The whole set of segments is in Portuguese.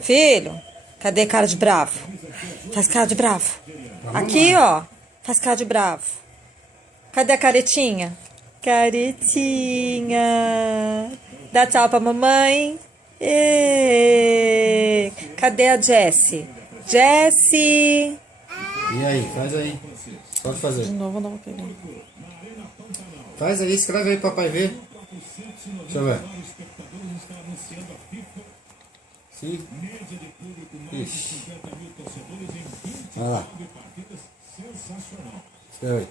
Filho, cadê cara de bravo? Faz cara de bravo. Aqui, ó. Faz cara de bravo. Cadê a caretinha? Caretinha. Dá tchau pra mamãe. Ê. Cadê a Jessie? Jessie. E aí, faz aí. Pode fazer. De novo, não vou pegar. Faz aí, escreve aí, papai ver. Deixa eu ver. Sim. Ixi. Vai lá. Escreve aí.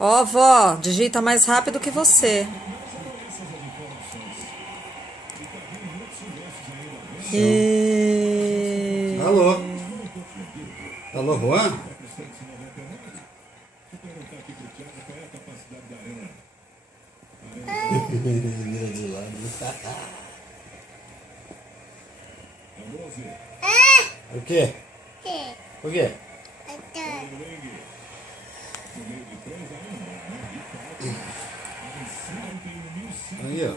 Ó, vó, digita mais rápido que você. E... Alô? Alô, Juan? Vira de lado. O quê? O quê? Aí, ó.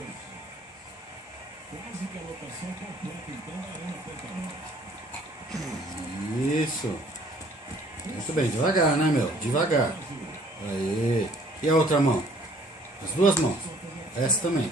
Isso. Muito bem, devagar, né, meu? Devagar. Aí. E a outra mão? As duas mãos. Essa também.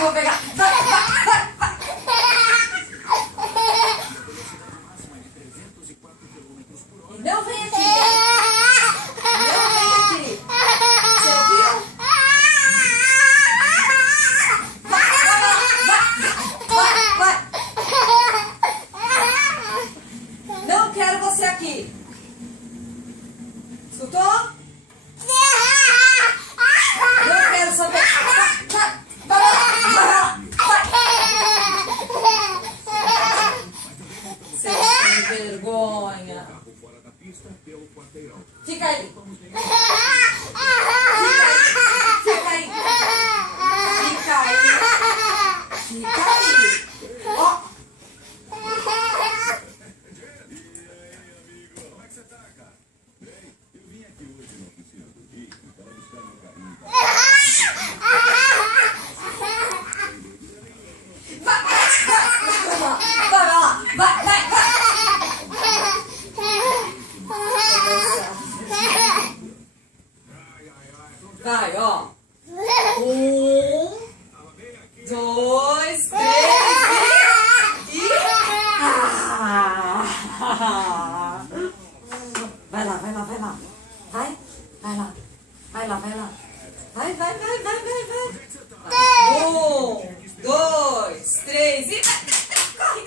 Vou pegar. Não vem aqui. Não vem aqui. Você ouviu? Vai. Não quero você aqui. Escutou? Não quero saber. Sem vergonha. Fica aí. Fica aí. Ó. Vai, ó. 1, 2, 3 e... Vai lá. Vai lá. Vai. 1, 2, 3 e... Corre.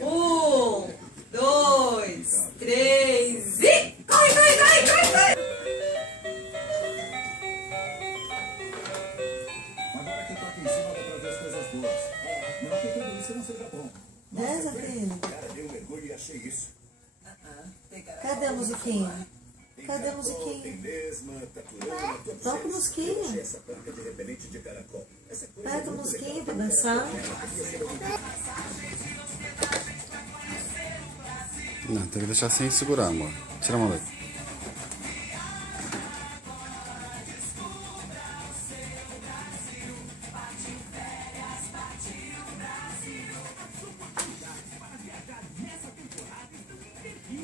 1, 2, 3 e... Corre. Agora que toca em cima dá pra ver as coisas boas. Não que tudo isso não seja bom. Dessa, filho. Cara, dei um mergulho e achei isso. Cadê a musiquinha? Tem lesma, taturana, Toca a musiquinha. essa placa de repelente de caracol. Essa coisa Pega a musiquinha pra dançar. Não, tem que deixar sem segurar, amor. Tira a mão daí.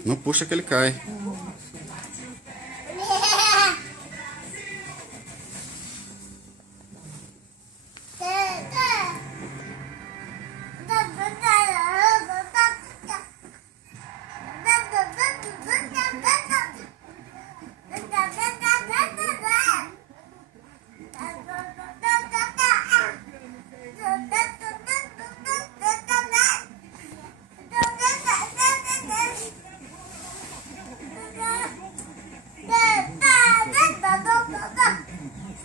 Não puxa que ele cai.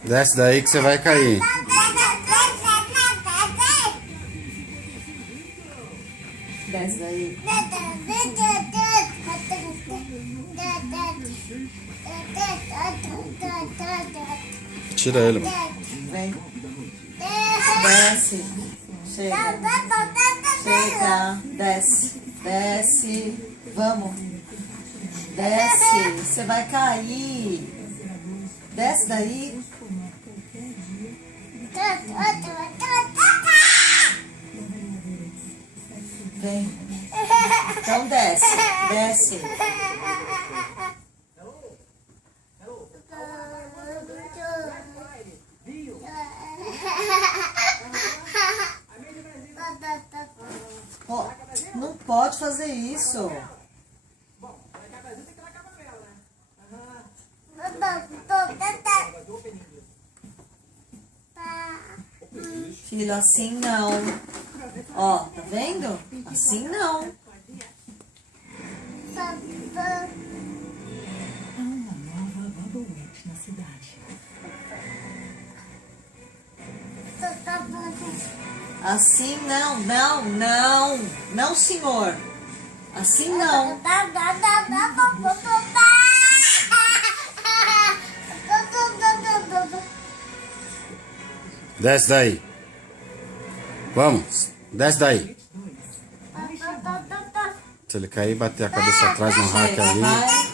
Desce daí que você vai cair. Desce Desce daí. Tira ele, mano. Vem. Desce. Chega. Chega. Desce. Desce. Vamos. Desce. Você vai cair. Desce daí. Vem. Então desce. Desce. Ó, não pode fazer isso. Filho, assim não. Ó, tá vendo? Assim não. Assim não, não, não. Não, senhor. Assim não. Desce daí. Vamos, desce daí. Se ele cair e bater a cabeça atrás no rack ali. Vai.